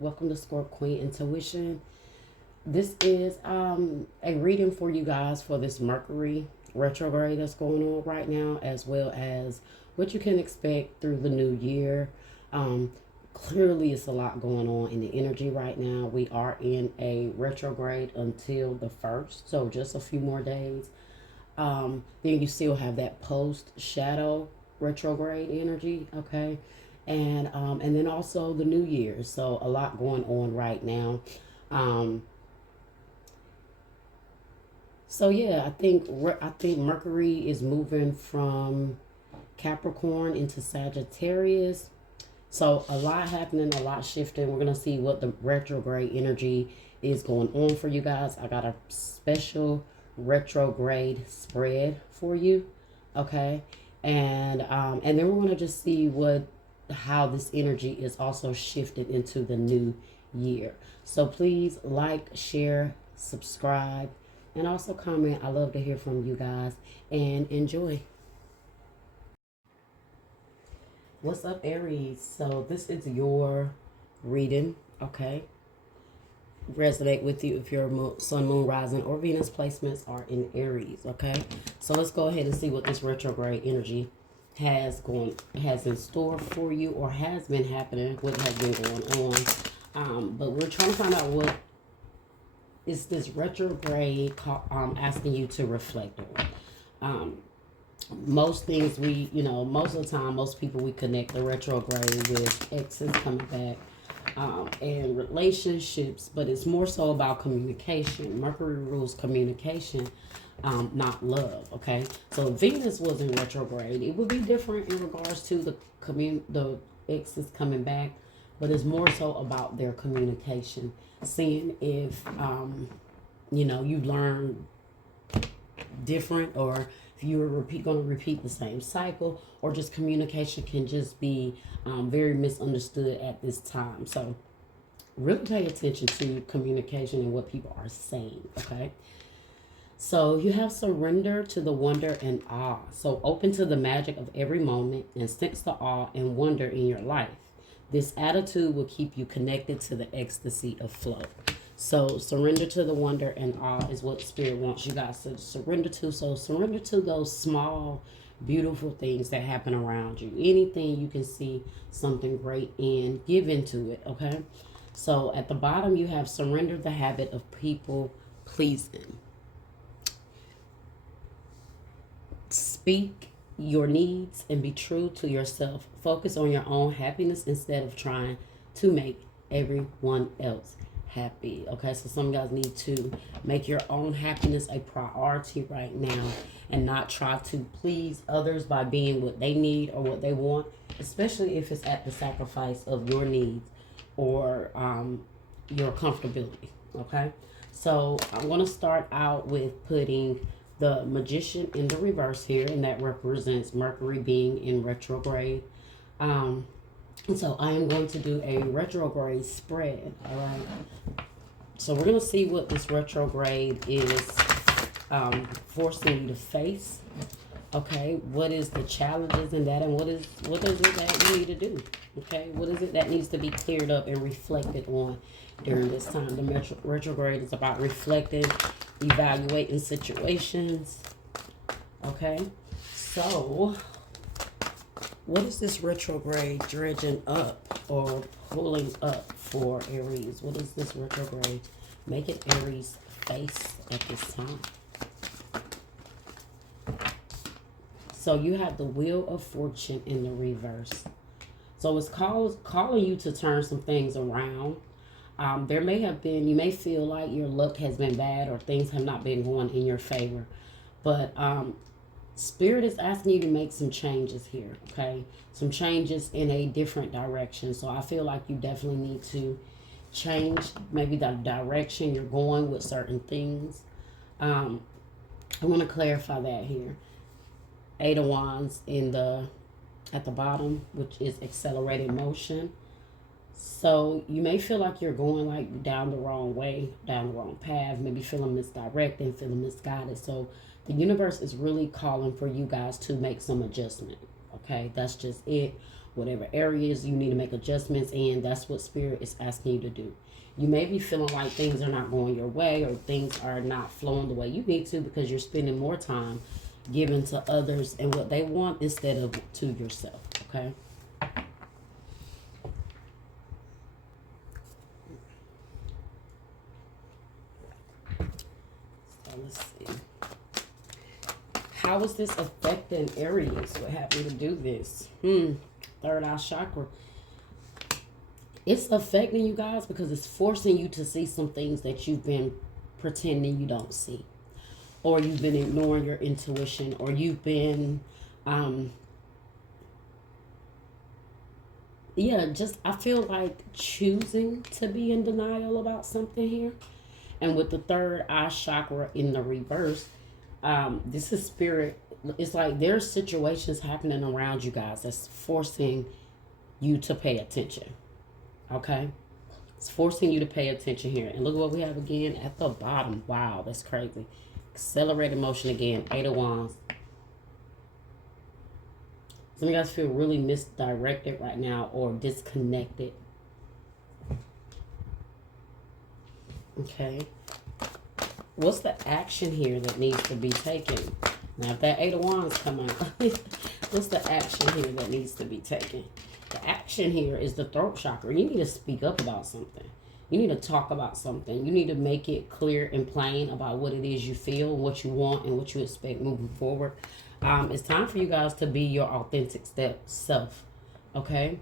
Welcome to Scorp Queen Intuition. This is a reading for you guys for this Mercury retrograde that's going on right now, as well as what you can expect through the new year. Clearly, it's a lot going on in the energy right now. We are in a retrograde until the 1st, so just a few more days. Then you still have that post shadow retrograde energy, okay? And then also the new year. So a lot going on right now. Um, so yeah, I think Mercury is moving from Capricorn into Sagittarius. So a lot happening, a lot shifting. We're gonna see what the retrograde energy is going on for you guys. I got a special retrograde spread for you, okay? And then we're gonna just see what how this energy is also shifted into the new year. So please like, share, subscribe, and also comment. I love to hear from you guys and enjoy. What's up, Aries? So this is your reading, okay? Resonate with you if your sun, moon, rising, or Venus placements are in Aries, okay? So let's go ahead and see what this retrograde energy has in store for you, or has been happening, what has been going on. But we're trying to find out what is this retrograde asking you to reflect on. Most things most of the time, most people, we connect the retrograde with exes coming back, and relationships, but it's more so about communication. Mercury rules communication, not love. Okay, so if Venus was in retrograde, it would be different in regards to the exes coming back, but it's more so about their communication, seeing if you learn different, or if you're going to repeat the same cycle, or just communication can just be very misunderstood at this time. So really pay attention to communication and what people are saying, okay? So you have surrender to the wonder and awe. So open to the magic of every moment and sense the awe and wonder in your life. This attitude will keep you connected to the ecstasy of flow. So surrender to the wonder and awe is what Spirit wants you guys to surrender to. So surrender to those small, beautiful things that happen around you. Anything you can see something great in, give into it, okay? So at the bottom, you have surrender the habit of people pleasing. Speak your needs and be true to yourself. Focus on your own happiness instead of trying to make everyone else happy. Okay, so some guys need to make your own happiness a priority right now, and not try to please others by being what they need or what they want, especially if it's at the sacrifice of your needs or your comfortability. Okay, so I'm going to start out with putting the Magician in the reverse here, and that represents Mercury being in retrograde. So I am going to do a retrograde spread, all right? So we're going to see what this retrograde is forcing you to face, okay? What is the challenges in that, and what is it that you need to do, okay? What is it that needs to be cleared up and reflected on during this time? The retrograde is about reflecting, evaluating situations, okay? So what is this retrograde dredging up or pulling up for Aries? What is this retrograde making Aries face at this time? So you have the Wheel of Fortune in the reverse. So it's calling you to turn some things around. There may have been, you may feel like your luck has been bad or things have not been going in your favor. But Spirit is asking you to make some changes here, okay? Some changes in a different direction. So I feel like you definitely need to change maybe the direction you're going with certain things. I want to clarify that here. Eight of Wands at the bottom, which is accelerated motion. So you may feel like you're going like down the wrong way, down the wrong path, maybe feeling misdirected, feeling misguided. So the universe is really calling for you guys to make some adjustment. Okay, that's just it. whatever areas you need to make adjustments in. That's what Spirit is asking you to do. You may be feeling like things are not going your way or things are not flowing the way you need to because you're spending more time giving to others and what they want instead of to yourself, okay? So let's see. How is this affecting Aries? What happened to do this? Third eye chakra. It's affecting you guys because it's forcing you to see some things that you've been pretending you don't see. Or you've been ignoring your intuition. Or you've been, I feel like choosing to be in denial about something here. And with the third eye chakra in the reverse, this is Spirit. It's like there's situations happening around you guys that's forcing you to pay attention. Okay? It's forcing you to pay attention here. And look at what we have again at the bottom. Wow, that's crazy. Accelerated motion again. 8 of Wands. Some of you guys feel really misdirected right now or disconnected. Okay. What's the action here that needs to be taken? Now, if that 8 of Wands come out, what's the action here that needs to be taken? The action here is the throat chakra. You need to speak up about something. You need to talk about something. You need to make it clear and plain about what it is you feel, what you want, and what you expect moving forward. It's time for you guys to be your authentic self. Okay?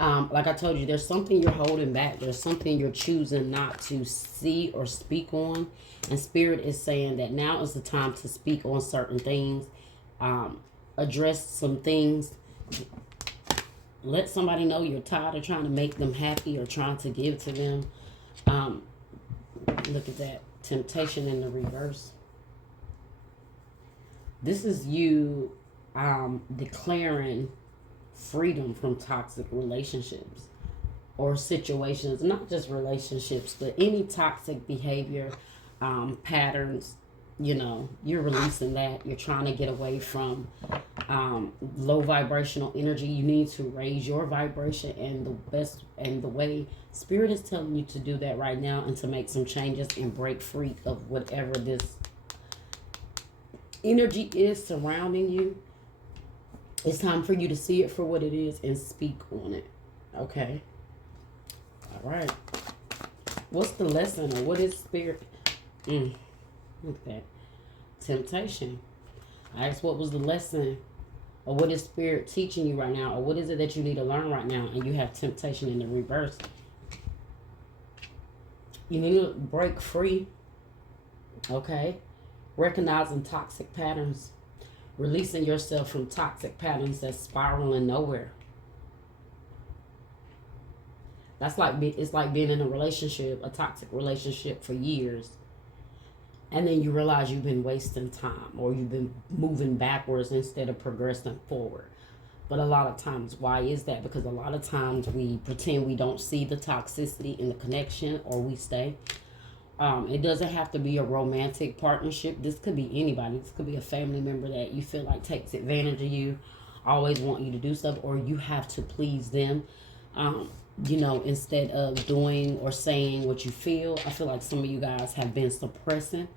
Like I told you, there's something you're holding back. There's something you're choosing not to see or speak on. And Spirit is saying that now is the time to speak on certain things. Address some things. Let somebody know you're tired of trying to make them happy or trying to give to them. Look at that. Temptation in the reverse. This is you declaring freedom from toxic relationships or situations, not just relationships, but any toxic behavior, patterns. You know, you're releasing that. You're trying to get away from low vibrational energy. You need to raise your vibration, and the way Spirit is telling you to do that right now and to make some changes and break free of whatever this energy is surrounding you. It's time for you to see it for what it is and speak on it. Okay? All right. What's the lesson, or what is Spirit? Look at that. Temptation. I asked what was the lesson, or what is Spirit teaching you right now, or what is it that you need to learn right now, and you have temptation in the reverse. You need to break free. Okay? Recognizing toxic patterns. Releasing yourself from toxic patterns that's spiraling nowhere. That's like, it's like being in a relationship, a toxic relationship for years. And then you realize you've been wasting time, or you've been moving backwards instead of progressing forward. But a lot of times, why is that? Because a lot of times we pretend we don't see the toxicity in the connection, or we stay. It doesn't have to be a romantic partnership. This could be anybody. This could be a family member that you feel like takes advantage of you, always want you to do stuff, or you have to please them. You know, instead of doing or saying what you feel. I feel like some of you guys have been suppressing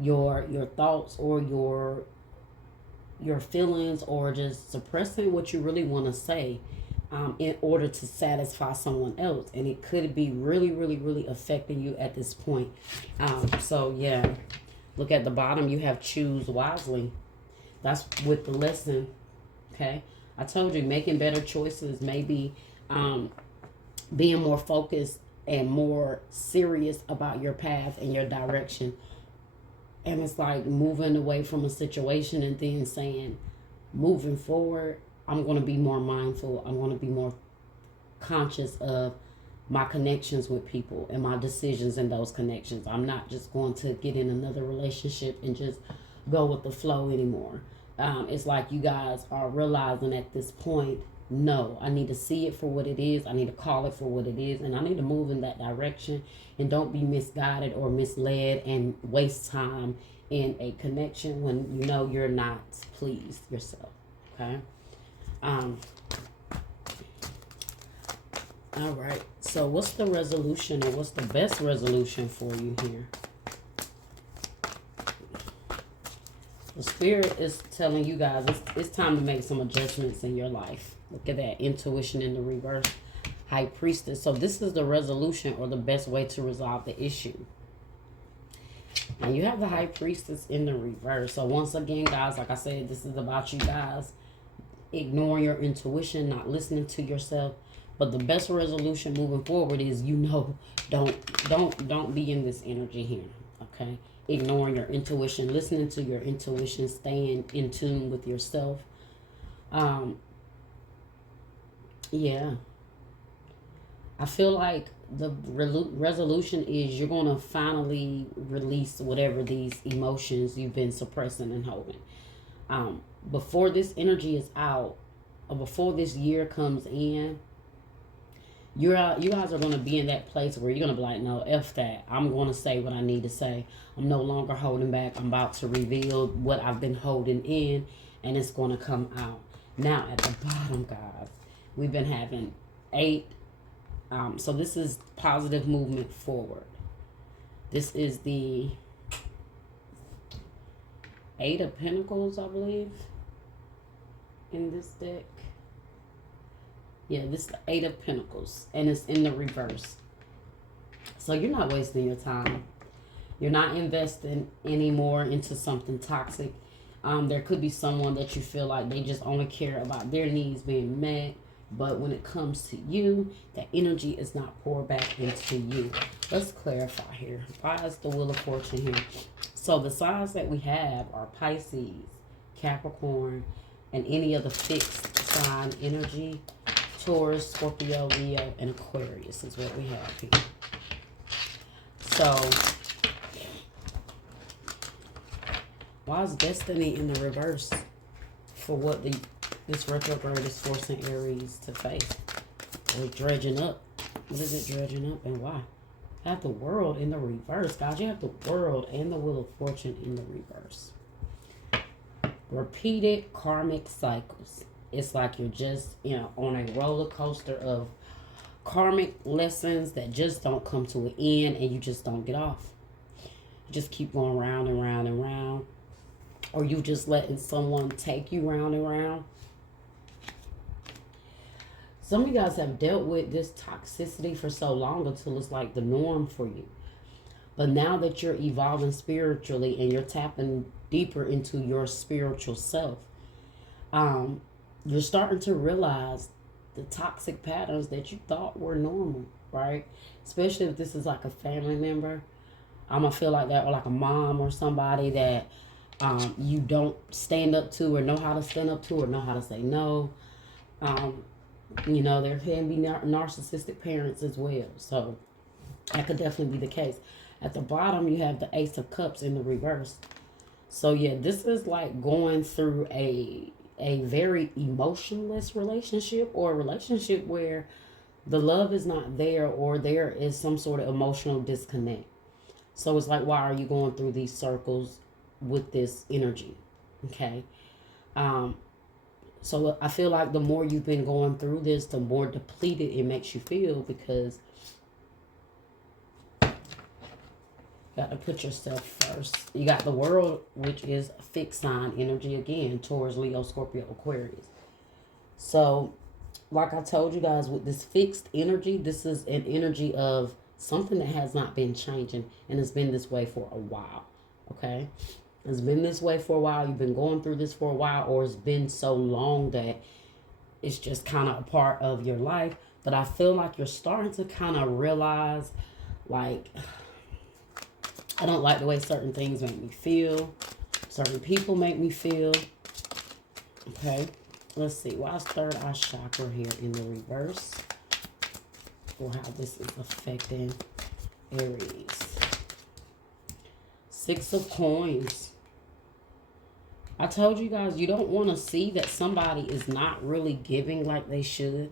your thoughts or your feelings, or just suppressing what you really want to say in order to satisfy someone else. And it could be really, really, really affecting you at this point. So, yeah. Look at the bottom. You have choose wisely. That's with the lesson. Okay? I told you, making better choices, maybe being more focused and more serious about your path and your direction. And it's like moving away from a situation and then saying, moving forward, I'm going to be more mindful. I'm going to be more conscious of my connections with people and my decisions in those connections. I'm not just going to get in another relationship and just go with the flow anymore. It's like you guys are realizing at this point, no, I need to see it for what it is. I need to call it for what it is. And I need to move in that direction. And don't be misguided or misled and waste time in a connection when you know you're not pleased yourself. Okay? Um, all right. So what's the resolution, or what's the best resolution for you here? The spirit is telling you guys it's time to make some adjustments in your life. Look at that intuition in the reverse. High priestess. So this is the resolution, or the best way to resolve the issue. And you have the high priestess in the reverse. So once again, guys, like I said, this is about you guys ignoring your intuition, not listening to yourself. But the best resolution moving forward is, don't be in this energy here. Okay? Ignoring your intuition, listening to your intuition, staying in tune with yourself. Yeah. I feel like the resolution is you're going to finally release whatever these emotions you've been suppressing and holding. Before this energy is out, or before this year comes in, you guys are going to be in that place where you're going to be like, no, F that. I'm going to say what I need to say. I'm no longer holding back. I'm about to reveal what I've been holding in, and it's going to come out. Now, at the bottom, guys, we've been having 8. So this is positive movement forward. This is the 8 of Pentacles, I believe, in this deck. Yeah, this is the 8 of Pentacles, and it's in the reverse. So you're not wasting your time. You're not investing anymore into something toxic. There could be someone that you feel like they just only care about their needs being met. But when it comes to you, that energy is not poured back into you. Let's clarify here. Why is the Wheel of Fortune here? So the signs that we have are Pisces, Capricorn, and any other fixed sign energy. Taurus, Scorpio, Leo, and Aquarius is what we have here. So, why is destiny in the reverse for what this retrograde is forcing Aries to face? Or dredging up. What is it dredging up, and why? I have the World in the reverse, guys. You have the World and the Wheel of Fortune in the reverse. Repeated karmic cycles. It's like you're just, on a roller coaster of karmic lessons that just don't come to an end, and you just don't get off. You just keep going round and round and round. Or you just letting someone take you round and round. Some of you guys have dealt with this toxicity for so long until it's like the norm for you. But now that you're evolving spiritually and you're tapping deeper into your spiritual self, you're starting to realize the toxic patterns that you thought were normal, right? Especially if this is like a family member. I'm going to feel like that, or like a mom or somebody that you don't stand up to, or know how to stand up to, or know how to say no. There can be narcissistic parents as well. So that could definitely be the case. At the bottom, you have the Ace of Cups in the reverse. So yeah, this is like going through a very emotionless relationship, or a relationship where the love is not there, or there is some sort of emotional disconnect. So it's like, why are you going through these circles with this energy? Okay. So I feel like the more you've been going through this, the more depleted it makes you feel, because you got to put yourself first. You got the World, which is fixed sign energy again, Taurus, Leo, Scorpio, Aquarius. So, like I told you guys, with this fixed energy, this is an energy of something that has not been changing, and it's been this way for a while. Okay? It's been this way for a while. You've been going through this for a while, or it's been so long that it's just kind of a part of your life. But I feel like you're starting to kind of realize, like, I don't like the way certain things make me feel. Certain people make me feel. Okay. Let's see. Why is third eye chakra here in the reverse? For how this is affecting Aries. 6 of Coins. I told you guys, you don't want to see that somebody is not really giving like they should.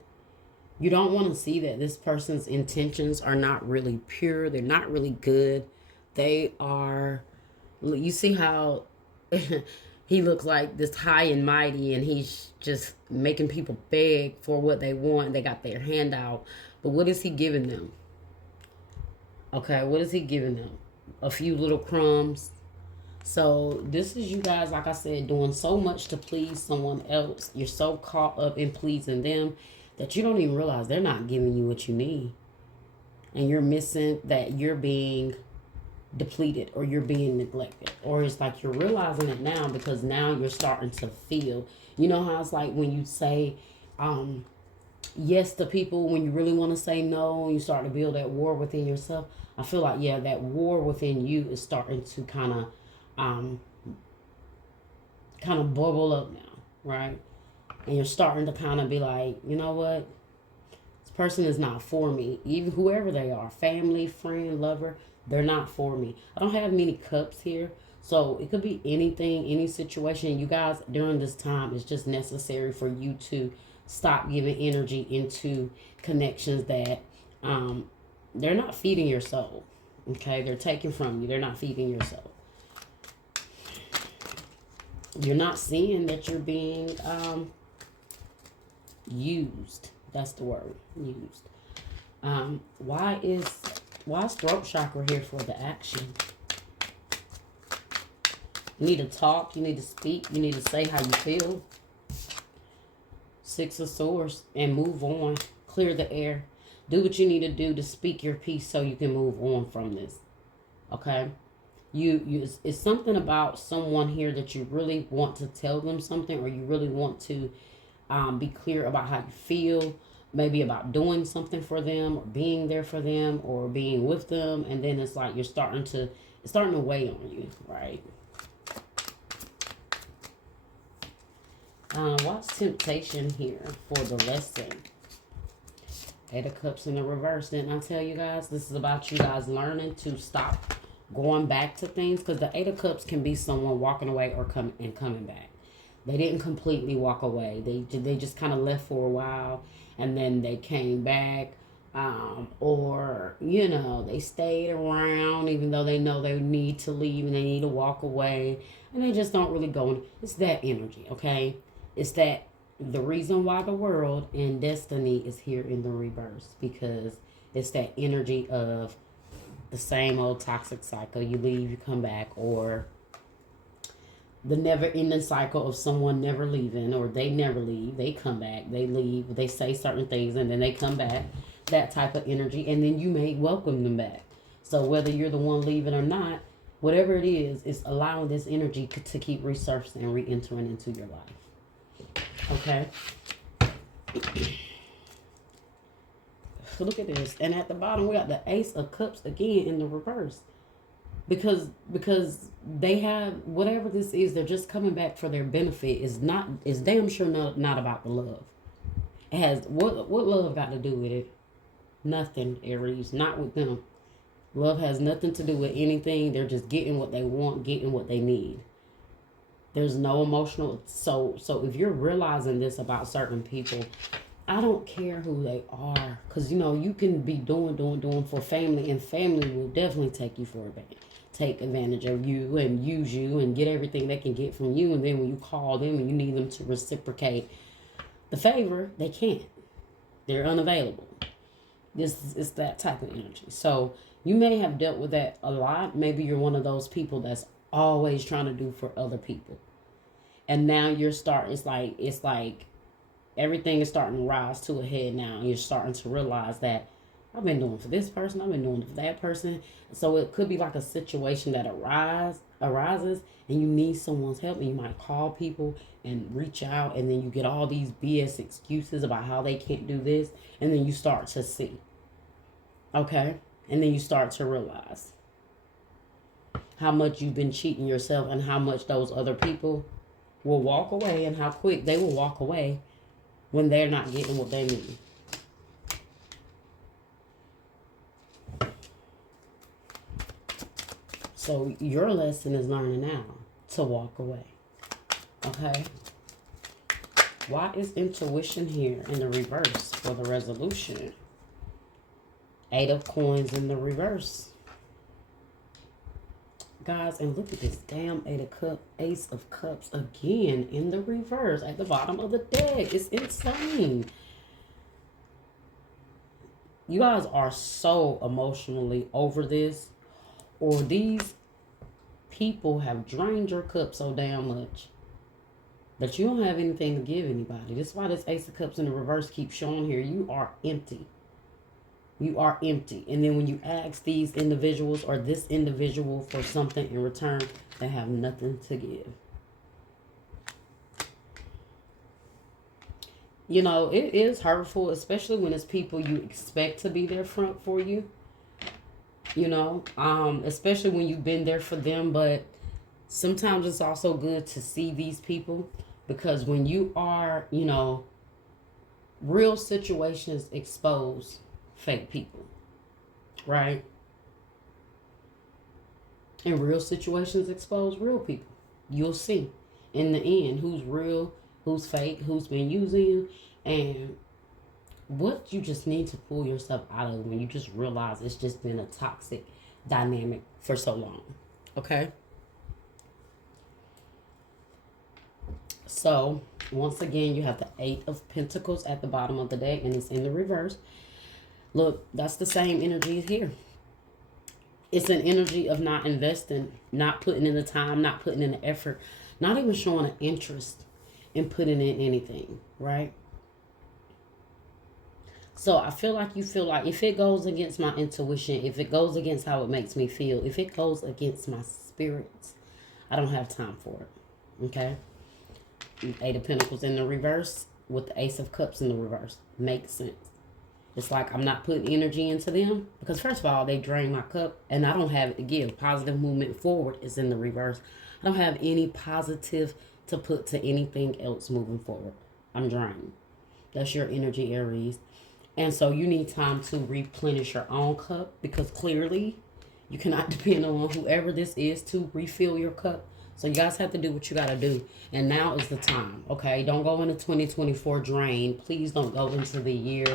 You don't want to see that this person's intentions are not really pure. They're not really good. They are, you see how he looks like this high and mighty, and he's just making people beg for what they want. They got their hand out. But what is he giving them? Okay, what is he giving them? A few little crumbs. So this is you guys, like I said, doing so much to please someone else. You're so caught up in pleasing them that you don't even realize they're not giving you what you need. And you're missing that you're being depleted, or you're being neglected, or it's like you're realizing it now because now you're starting to feel, you know how it's like when you say yes to people when you really want to say no, and you start to build that war within yourself. I feel like, yeah, that war within you is starting to kind of bubble up now, right? And you're starting to kind of be like, you know what, this person is not for me. Even whoever they are, family, friend, lover, they're not for me. I don't have many cups here. So it could be anything, any situation. You guys, during this time, it's just necessary for you to stop giving energy into connections that they're not feeding your soul. Okay? They're taking from you. They're not feeding your soul. You're not seeing that you're being used. That's the word, used. Why is throat chakra here for the action? You need to talk. You need to speak. You need to say how you feel. Six of Swords, and move on. Clear the air. Do what you need to do to speak your piece so you can move on from this. Okay? It's something about someone here that you really want to tell them something, or you really want to be clear about how you feel. Maybe about doing something for them, or being there for them, or being with them, and then it's like it's starting to weigh on you, right? What's temptation here for the lesson? Eight of Cups in the reverse. Didn't I tell you guys? This is about you guys learning to stop going back to things, because the Eight of Cups can be someone walking away or coming back. They didn't completely walk away. They just kind of left for a while, and then they came back, or, you know, they stayed around even though they know they need to leave and they need to walk away, and they just don't really go in. It's that energy, okay? It's that the reason why the world and destiny is here in the reverse, because it's that energy of the same old toxic cycle. You leave, you come back, or the never-ending cycle of someone never leaving, or they never leave, they come back, they leave, they say certain things, and then they come back. That type of energy, and then you may welcome them back. So whether you're the one leaving or not, whatever it is, it's allowing this energy to keep resurfacing and re-entering into your life. Okay? Look at this. And at the bottom, we got the Ace of Cups again in the reverse. Because they have, whatever this is, they're just coming back for their benefit. It's damn sure not about the love. It has, what love got to do with it? Nothing, Aries. Not with them. Love has nothing to do with anything. They're just getting what they want, getting what they need. There's no emotional. So if you're realizing this about certain people, I don't care who they are. Because, you know, you can be doing for family, and family will definitely take you for advantage. Take advantage of you and use you and get everything they can get from you. And then when you call them and you need them to reciprocate the favor, they can't. They're unavailable. This is that type of energy. So you may have dealt with that a lot. Maybe you're one of those people that's always trying to do for other people. And now it's like everything is starting to rise to a head now. And you're starting to realize that I've been doing for this person, I've been doing for that person. So it could be like a situation that arises and you need someone's help, and you might call people and reach out, and then you get all these BS excuses about how they can't do this, and then you start to see. Okay? And then you start to realize how much you've been cheating yourself, and how much those other people will walk away, and how quick they will walk away when they're not getting what they need. So your lesson is learning now to walk away. Okay? Why is intuition here in the reverse for the resolution? Eight of Coins in the reverse. Guys, and look at this damn Ace of Cups again in the reverse at the bottom of the deck. It's insane. You guys are so emotionally over this, or these people have drained your cup so damn much that you don't have anything to give anybody. That's why this Ace of Cups in the reverse keeps showing here. You are empty. You are empty. And then when you ask these individuals or this individual for something in return, they have nothing to give. You know, it is hurtful, especially when it's people you expect to be there front for you. You know, especially when you've been there for them. But sometimes it's also good to see these people, because when you are, you know, real situations expose fake people, right? And real situations expose real people. You'll see in the end who's real, who's fake, who's been using you, and what you just need to pull yourself out of when you just realize it's just been a toxic dynamic for so long. Okay? So, once again, you have the Eight of Pentacles at the bottom of the deck, and it's in the reverse. Look, that's the same energy here. It's an energy of not investing, not putting in the time, not putting in the effort, not even showing an interest in putting in anything, right? So I feel like you feel like if it goes against my intuition, if it goes against how it makes me feel, if it goes against my spirits, I don't have time for it, okay? Eight of Pentacles in the reverse with the Ace of Cups in the reverse. Makes sense. It's like I'm not putting energy into them because, first of all, they drain my cup and I don't have it to give. Positive movement forward is in the reverse. I don't have any positive to put to anything else moving forward. I'm drained. That's your energy, Aries. And so you need time to replenish your own cup, because clearly you cannot depend on whoever this is to refill your cup. So you guys have to do what you got to do. And now is the time, okay? Don't go into 2024 drained. Please don't go into the year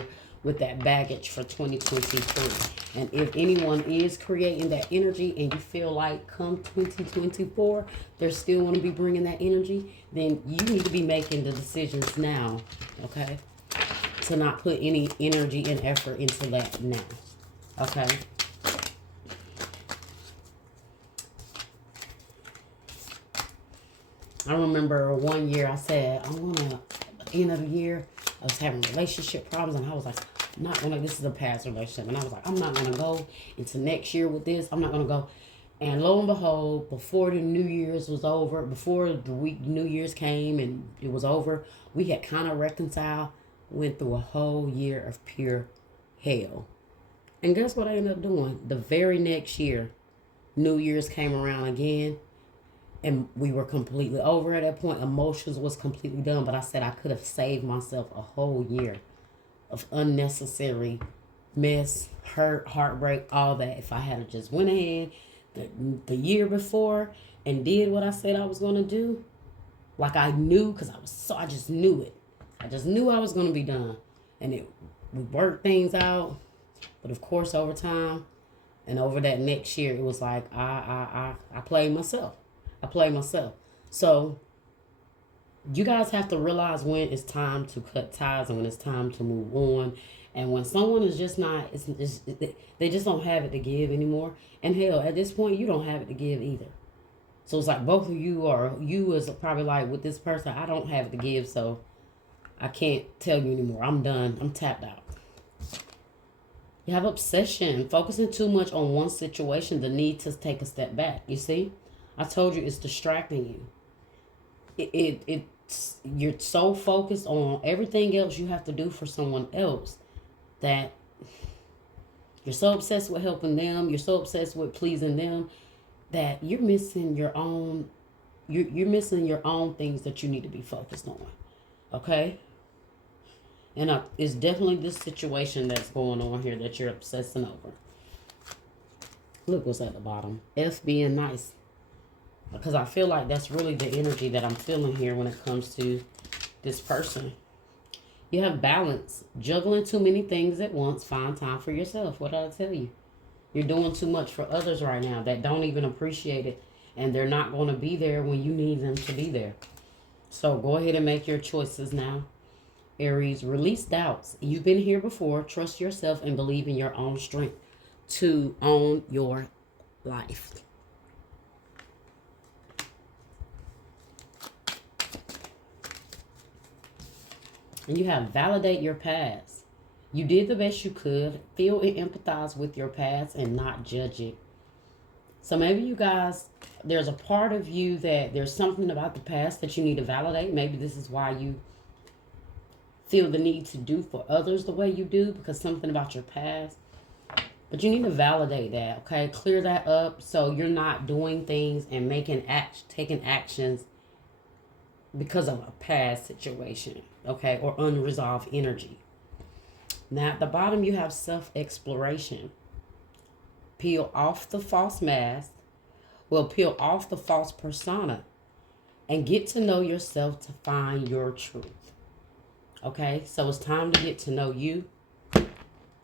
with that baggage for 2023. And if anyone is creating that energy and you feel like come 2024, they're still going to be bringing that energy, then you need to be making the decisions now, okay? To not put any energy and effort into that now, okay? I remember one year I said, I'm going to, at the end of the year, I was having relationship problems, and I was like, I'm not going to, this is a past relationship, and I was like, I'm not going to go into next year with this. I'm not going to go. And lo and behold, before the New Year's was over, before the week New Year's came and it was over, we had kind of reconciled, went through a whole year of pure hell. And guess what I ended up doing? The very next year, New Year's came around again, and we were completely over at that point. Emotions was completely done. But I said I could have saved myself a whole year of unnecessary mess, hurt, heartbreak, all that. If I had just went ahead the year before and did what I said I was going to do. Like I knew, because I just knew it. I just knew I was going to be done. And we worked things out. But of course, over time and over that next year, it was like I played myself. I play myself. So you guys have to realize when it's time to cut ties and when it's time to move on. And when someone is just not, they just don't have it to give anymore. And hell, at this point, you don't have it to give either. So it's like both of you, or you is probably like, with this person, I don't have it to give, so I can't tell you anymore. I'm done. I'm tapped out. You have obsession, focusing too much on one situation, the need to take a step back. You see? I told you it's distracting you. It's you're so focused on everything else you have to do for someone else that you're so obsessed with helping them, you're so obsessed with pleasing them, that you're missing your own you're missing your own things that you need to be focused on. Okay? And it's definitely this situation that's going on here that you're obsessing over. Look what's at the bottom. F being nice. Because I feel like that's really the energy that I'm feeling here when it comes to this person. You have balance. Juggling too many things at once. Find time for yourself. What did I tell you? You're doing too much for others right now that don't even appreciate it. And they're not going to be there when you need them to be there. So go ahead and make your choices now. Aries, release doubts. You've been here before. Trust yourself and believe in your own strength to own your life. And you have validate your past. You did the best you could. Feel and empathize with your past and not judge it. So maybe you guys, there's a part of you that there's something about the past that you need to validate. Maybe this is why you feel the need to do for others the way you do, because something about your past. But you need to validate that, okay? Clear that up so you're not doing things and taking actions because of a past situation, okay? Or unresolved energy. Now at the bottom you have self-exploration. Peel off the false mask. Well, peel off the false persona and get to know yourself to find your truth. Okay, so it's time to get to know you.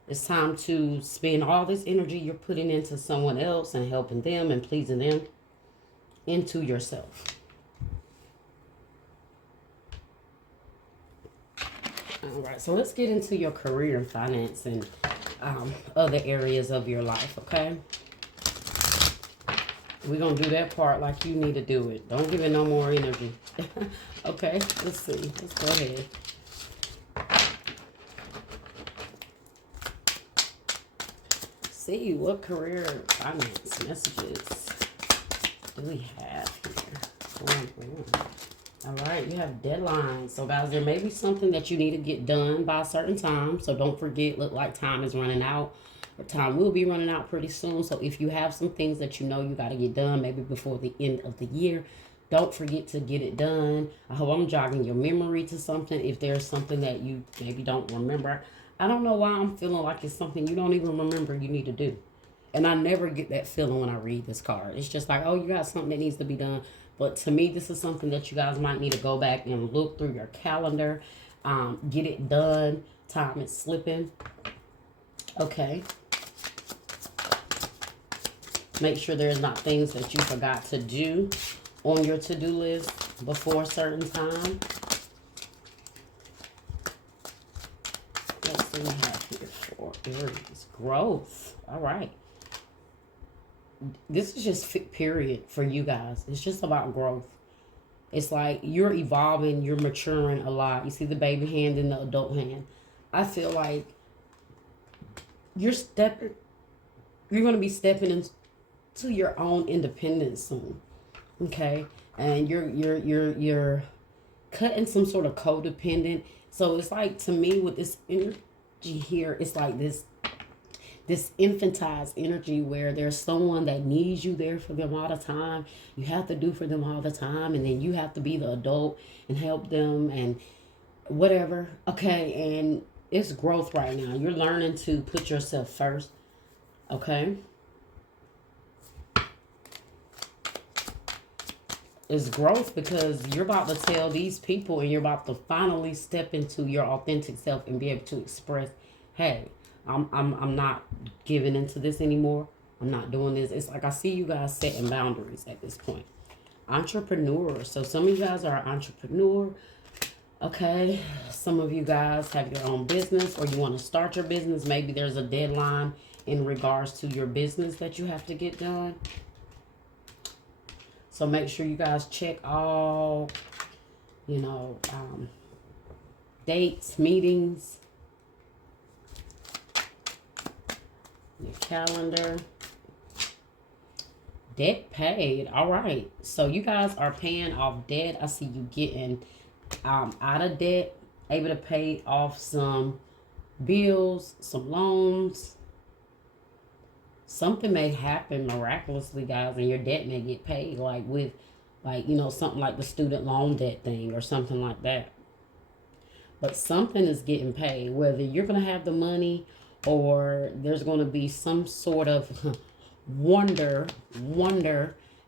It's time to spend all this energy you're putting into someone else and helping them and pleasing them into yourself. All right, so let's get into your career and finance and other areas of your life, okay? We're going to do that part like you need to do it. Don't give it no more energy. Okay, let's see. Let's go ahead. See what career finance messages do we have here? All right, you have deadlines. So guys, there may be something that you need to get done by a certain time. So don't forget, look like time is running out. Or time will be running out pretty soon. So if you have some things that you know you got to get done, maybe before the end of the year, don't forget to get it done. I hope I'm jogging your memory to something. If there's something that you maybe don't remember, I don't know why I'm feeling like it's something you don't even remember you need to do. And I never get that feeling when I read this card. It's just like, oh, you got something that needs to be done. But to me, this is something that you guys might need to go back and look through your calendar. Get it done. Time is slipping. Okay. Make sure there's not things that you forgot to do on your to-do list before a certain time. Let's see what we have here for Aries. Growth. All right. This is just period for you guys. It's just about growth. It's like you're evolving, you're maturing a lot. You see the baby hand and the adult hand. I feel like you're going to be stepping into your own independence soon. Okay? And you're cutting some sort of codependent. So it's like, to me, with this energy here, it's like this infantile energy where there's someone that needs you there for them all the time. You have to do for them all the time, and then you have to be the adult and help them and whatever. Okay, and it's growth right now. You're learning to put yourself first. Okay. It's growth because you're about to tell these people, and you're about to finally step into your authentic self and be able to express, hey, I'm not giving into this anymore. I'm not doing this. It's like I see you guys setting boundaries at this point. Entrepreneur. So some of you guys are an entrepreneur. Okay. Some of you guys have your own business, or you want to start your business. Maybe there's a deadline in regards to your business that you have to get done. So make sure you guys check all, dates, meetings, your calendar. Debt paid. All right. So you guys are paying off debt. I see you getting out of debt, able to pay off some bills, some loans. Something may happen miraculously, guys, and your debt may get paid, something like the student loan debt thing or something like that. But something is getting paid, whether you're going to have the money or there's going to be some sort of wonder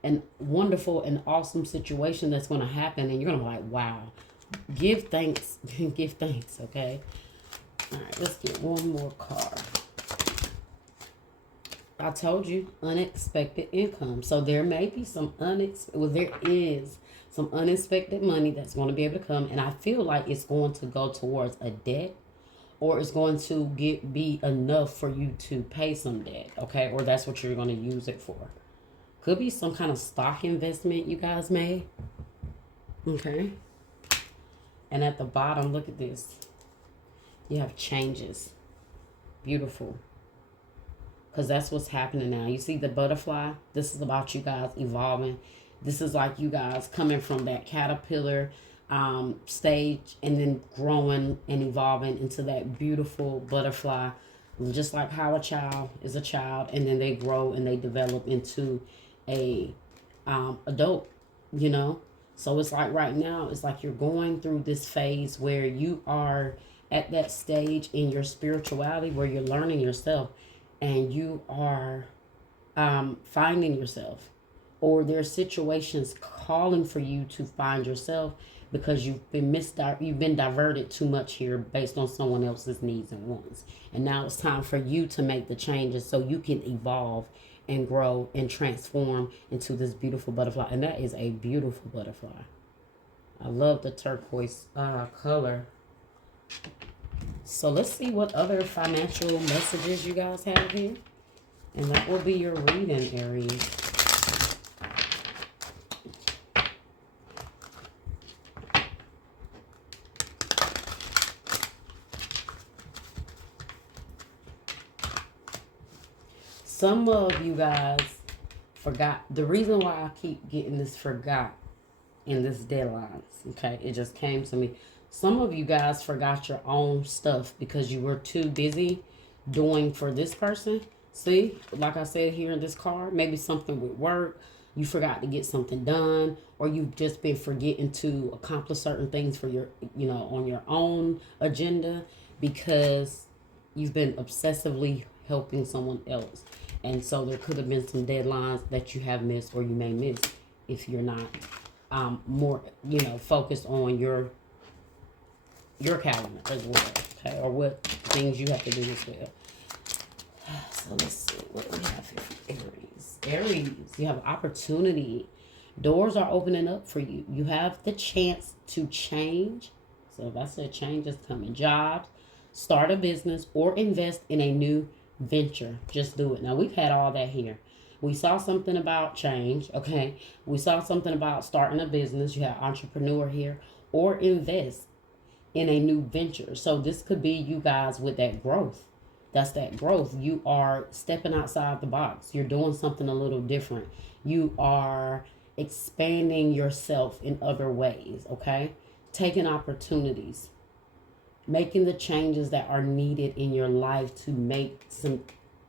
and wonderful and awesome situation that's going to happen, and you're going to be like, wow, give thanks. Give thanks. Okay. All right, let's get one more card. I told you, unexpected income. So there may be some there is some unexpected money that's going to be able to come, and I feel like it's going to go towards a debt, or it's going to be enough for you to pay some debt, okay? Or that's what you're going to use it for. Could be some kind of stock investment you guys made, okay? And at the bottom, look at this. You have changes. Beautiful. Because that's what's happening now. You see the butterfly? This is about you guys evolving. This is like you guys coming from that caterpillar stage and then growing and evolving into that beautiful butterfly. Just like how a child is a child, and then they grow and they develop into a adult, you know? So it's like right now, it's like you're going through this phase where you are at that stage in your spirituality where you're learning yourself, and you are finding yourself, or there are situations calling for you to find yourself because you've been diverted too much here based on someone else's needs and wants, and now it's time for you to make the changes so you can evolve and grow and transform into this beautiful butterfly. And that is a beautiful butterfly. I love the turquoise color. So let's see what other financial messages you guys have here. And that will be your reading, Aries. Some of you guys forgot. The reason why I keep getting this forgot in this deadlines, okay, it just came to me. Some of you guys forgot your own stuff because you were too busy doing for this person. See, like I said here in this card, maybe something with work, you forgot to get something done, or you've just been forgetting to accomplish certain things for your, on your own agenda because you've been obsessively helping someone else. And so there could have been some deadlines that you have missed, or you may miss if you're not more, focused on your calendar as well, okay, or what things you have to do as well. So let's see what we have here for Aries. Aries, you have opportunity. Doors are opening up for you. You have the chance to change. So if I said change is coming, jobs, start a business, or invest in a new venture. Just do it. Now, we've had all that here. We saw something about change, okay? We saw something about starting a business. You have entrepreneur here, or invest in a new venture. So this could be you guys with that growth. That's that growth. You are stepping outside the box. You're doing something a little different. You are expanding yourself in other ways, okay? Taking opportunities, making the changes that are needed in your life to make some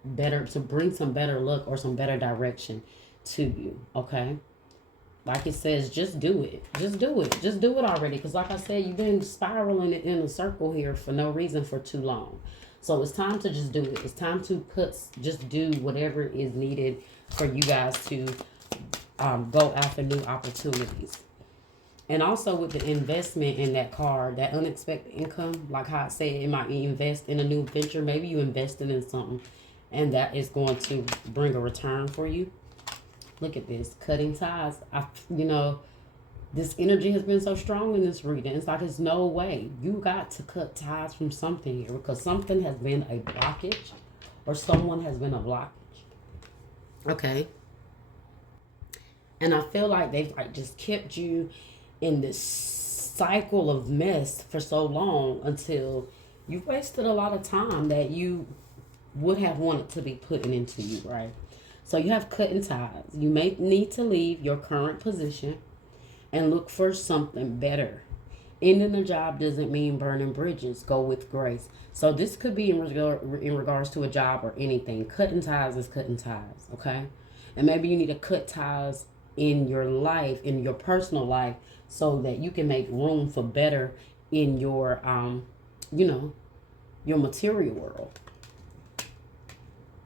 better, to bring some better luck or some better direction to you, okay? Like it says, just do it. Just do it. Just do it already. Because like I said, you've been spiraling it in a circle here for no reason for too long. So it's time to just do it. It's time to just do whatever is needed for you guys to go after new opportunities. And also with the investment in that card, that unexpected income, like how I said, it might be invest in a new venture. Maybe you invested in something and that is going to bring a return for you. Look at this, cutting ties. This energy has been so strong in this reading. It's like, there's no way. You got to cut ties from something here because something has been a blockage or someone has been a blockage. Okay. And I feel like they've just kept you in this cycle of mess for so long until you've wasted a lot of time that you would have wanted to be putting into you, right? So you have cutting ties. You may need to leave your current position and look for something better. Ending a job doesn't mean burning bridges. Go with grace. So this could be in regards to a job or anything. Cutting ties is cutting ties, okay? And maybe you need to cut ties in your life, in your personal life, so that you can make room for better in your, your material world.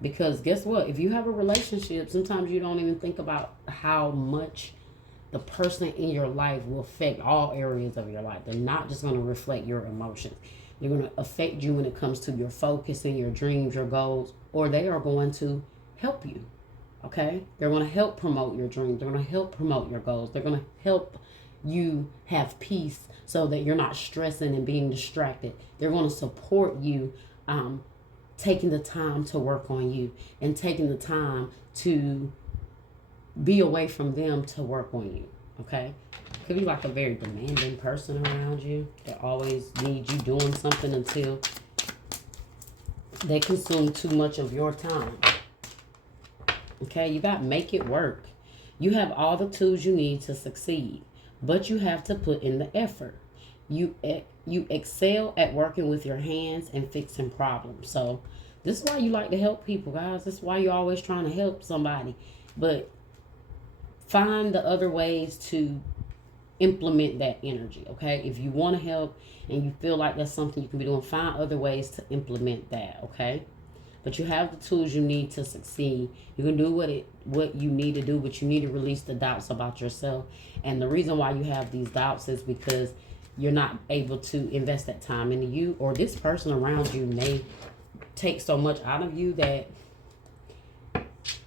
Because guess what? If you have a relationship, sometimes you don't even think about how much the person in your life will affect all areas of your life. They're not just going to reflect your emotions. They're going to affect you when it comes to your focus and your dreams, your goals, or they are going to help you. Okay? They're going to help promote your dreams. They're going to help promote your goals. They're going to help you have peace so that you're not stressing and being distracted. They're going to support you taking the time to work on you and taking the time to be away from them to work on you. Okay? Could be like a very demanding person around you that always needs you doing something until they consume too much of your time. Okay? You got to make it work. You have all the tools you need to succeed, but you have to put in the effort. You excel at working with your hands and fixing problems. So this is why you like to help people, guys. This is why you're always trying to help somebody. But find the other ways to implement that energy, okay? If you want to help and you feel like that's something you can be doing, find other ways to implement that, okay? But you have the tools you need to succeed. You can do what you need to do, but you need to release the doubts about yourself. And the reason why you have these doubts is because you're not able to invest that time into you, or this person around you may take so much out of you that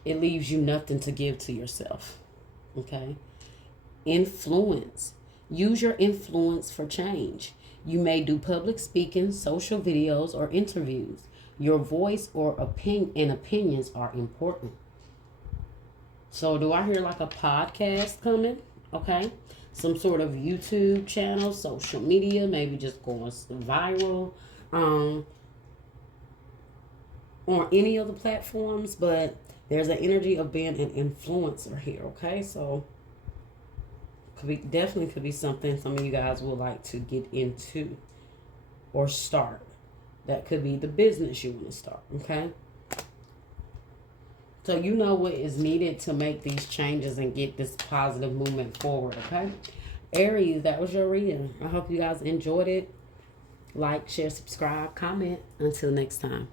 it leaves you nothing to give to yourself, okay? Influence. Use your influence for change. You may do public speaking, social videos, or interviews. Your voice or opinions are important. So do I hear like a podcast coming? Okay. Some sort of YouTube channel, social media, maybe just going viral on any of the platforms. But there's an energy of being an influencer here, okay? So definitely could be something some of you guys would like to get into or start. That could be the business you want to start, okay? So you know what is needed to make these changes and get this positive movement forward, okay? Aries, that was your reading. I hope you guys enjoyed it. Like, share, subscribe, comment. Until next time.